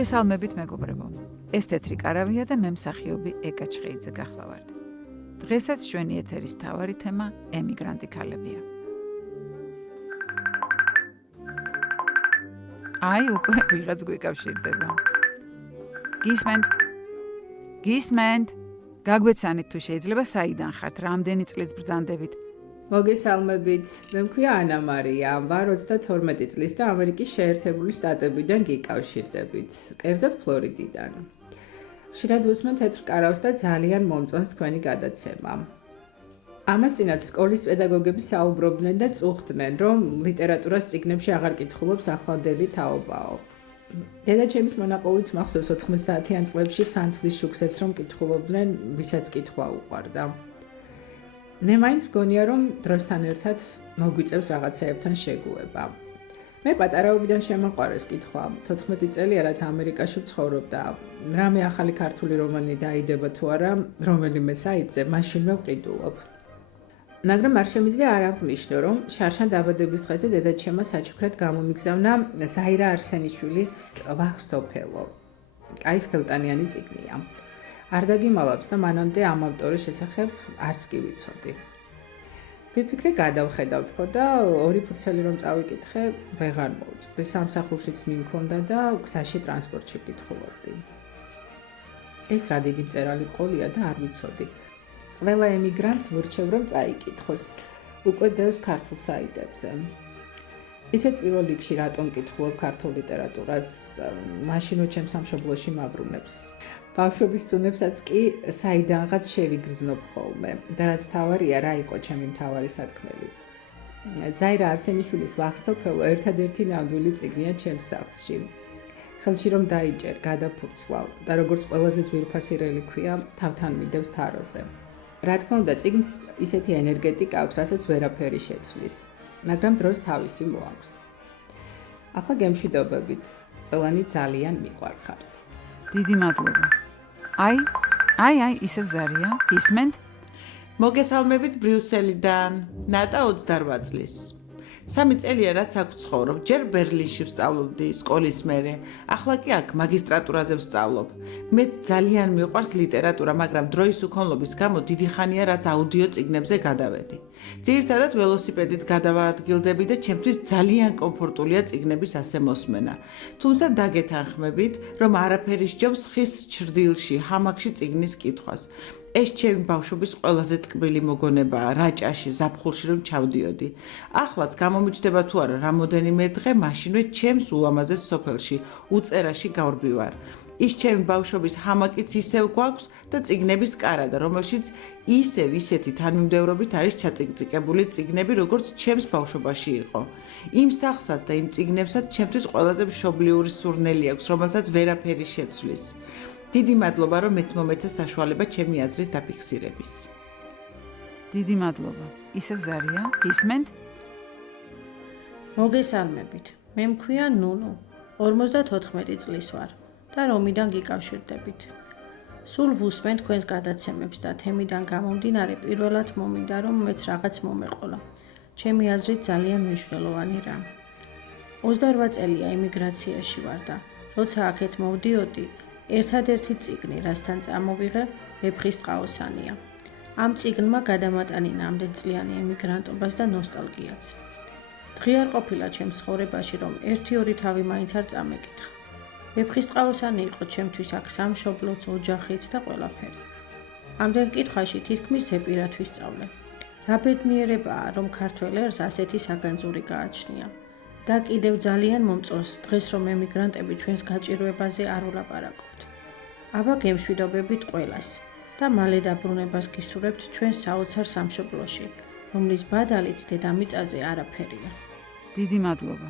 მოგესალმებით მეგობრებო. ეს თეთრი კარავია და მე მსახიობი ეკა ჩხეიძე გახლავართ. დღესაც ჩვენი ეთერის მთავარი თემა ემიგრანტი ქალებია. აი, უკვე ვიღაც გვიკავშირდება. გისმენთ. გაგვეცანით თუ შეიძლება საიდან ხართ, რამდენი წლით ბრძანდებით? მოგესალმებით. მე მქვია ანა მარია, ვარ 32 წლის და ამერიკის შეერთებული შტატებიდან გიკავშირდებით, კერძოდ ფლორიდიდან. ხშირად ვუსმენ თეთრ კარავს და ძალიან მომწონს თქვენი გადაცემა. ამას წინათ სკოლის პედაგოგები საუბრობდნენ და წუხდნენ, რომ ლიტერატურას წიგნებში აღარ კითხულობს ახლანდელი თაობაო. დედაჩემის მონაყოლიც მახსოვს 90-იან წლებში სანთლის შუქსაც რომ კითხულობდნენ, ვისაც კითხვა უყვარდა. მე მაინც მგონია, რომ დროსთან ერთად მოგვიწევს რაღაცეებთან შეგუება. მე პატარაობიდან შემაყვარეს კითხვა, 14 წელია რაც ამერიკაში ვცხოვრობ და რამე ახალი ქართული რომანი დაიდება თუ არა, რომელიმე საიტზე, მაშინვე ვყიდულობ. მაგრამ არ შემიძლია არ აღნიშნო, რომ შარშან დაბადების დღეზე დედაჩემა საჩუქრად გამომიგზავნა ზაირა არსენიშვილის ვახსოფელო. კაის ხელტანიანი წიგნია. არ დაგიმალავთ და მანამდე ამ ავტორის შესახებ არც კი ვიცოდი. ვიფიქრე გადავხედავ თქო და ორი ფურცელი რომ წავიკითხე, ვეღარ მოვწყდი. სამსახურშიც მიმქონდა და გზაში ტრანსპორტში ვკითხულობდი. ეს რა დიდი მწერალი ყოლია და არ ვიცოდი. ყველა ემიგრანტს ვურჩევ რომ წაიკითხოს, უკვე დევს ქართულ საიტებზე. იცით პირველ რიგში რატომ კითხულობ ქართულ ლიტერატურას, მაშინვე ჩემ სამშობლოში მაბრუნებს. ბავშვობის სუნებსაც კი საიდანღაც შევიგრძნობ ხოლმე და რაც მთავარია, რა იყო ჩემი მთავარი სათქმელი. ზაირა არსენიშვილის ვახსოფელო ერთადერთი ნამდვილი წიგნია ჩემს სახლში. ხელში რომ დაიჭერ, გადაფუცლავ და როგორც ყველაზე ძვირფასი რელიქვია, თავთან მიდევს თაროზე. რა თქმა უნდა, წიგნს ისეთი ენერგეტიკა აქვს, რასაც ვერაფერი შეცვლის, მაგრამ დროს თავისი მოაქვს. ახლა გემშვიდობებით, ყველანი ძალიან მიყვარხართ. დიდი მადლობა. აი, ისევ ზარია, გისმენთ? მოგესალმებით ბრიუსელიდან, ნატა 28 წლის. 3 წელია რაც აქ ვცხოვრობ, ჯერ ბერლინში ვსწავლობდი სკოლის მერე, ახლა კი აქ მაგისტრატურაზე ვსწავლობ. მეც ძალიან მიყვარს ლიტერატურა, მაგრამ დროის უქონლობის გამო დიდი ხანია რაც აუდიო წიგნებზე გადავედი. ძირითადად ველოსიპედით გადავაადგილდები და ჩემთვის ძალიან კომფორტულია წიგნების ასე მოსმენა. თუმცა დაგეთანხმებით, რომ არაფერი სჯობს ხის ჩრდილში, ჰამაკში წიგნის კითხვას. ეს ჩემი ბავშვობის ყველაზე ტკბილი მოგონებაა, რაჭაში, ზაფხულში რომ ჩავდიოდი. ახლაც გამომიჯდება თუ არა რამოდენიმე დღე, მაშინვე ჩემს ულამაზეს სოფელში, უწერაში გავრბივარ. ის ჩემი ბავშვობის ჰამაკიც ისევ გვაქვს და წიგნების კარადა, რომელშიც ისევ ისეთი თანმიმდევრობით არის ჩაწიკწიკებული წიგნები, როგორც ჩემს ბავშვობაში იყო. იმ სახსაც და იმ წიგნებსაც ჩემთვის ყველაზე მშობლიური სურნელი აქვს, რომელსაც ვერაფერი შეცვლის. დიდი მადლობა, რომ მეც მომეცა საშუალება ჩემი აზრის დაფიქსირების. დიდი მადლობა. ისევ ზარია, გისმენთ? მოგესალმებით. მე მქვია ნუნუ, 54 წლის ვარ და რომიდან გიკავშირდებით. სულ ვუსმენ თქვენს გადაცემებს და თემიდან გამომდინარე პირველად მომინდა რომ მეც რაღაც მომეყოლა. ჩემი აზრით ძალიან მნიშვნელოვანი რამ. 28 წელია ემიგრაციაში ვარ და როცა აქეთ მოვდიოდი, ერთადერთი წიგნი, რასთან წამოვიღე, ვეფხისტყაოსანია. ამ წიგნმა გადამატანინა ამდენწლიანი ემიგრანტობას და ნოსტალგიაც. დღე არ ყოფილა ჩემს ცხოვრებაში, რომ 1-2 თავი მაინც არ წამეკითხა. ვეფხისტყაოსანი იყო ჩემთვის აქ სამშობლოც, ოჯახიც და ყველაფერი. ამდენ კითხვაში თითქმის ზეპირად ვისწავლე. რა ბედნიერებაა, რომ ქართველ ერს ასეთი საგანძური გააჩნია. და კიდევ ძალიან მომწონს დღეს რომ ემიგრანტები ჩვენს გაჭირვებაზე არ ვლაპარაკობთ. აბა გემშვიდობებით ყველას და მალე დაბრუნებას გისურვებთ ჩვენ საოცარ სამშობლოში, რომლის ბადალიც დედამიწაზე არაფერია. დიდი მადლობა.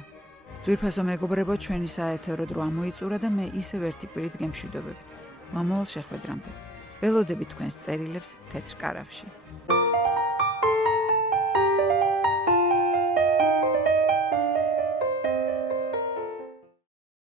ძვირფასო მეგობრებო, ჩვენი საეთერო დრო ამოიწურა და მე ისევ ერთი კვირით გემშვიდობებით. მომავალ შეხვედრამდე. ველოდებით თქვენს წერილებს თეთრ კარავში.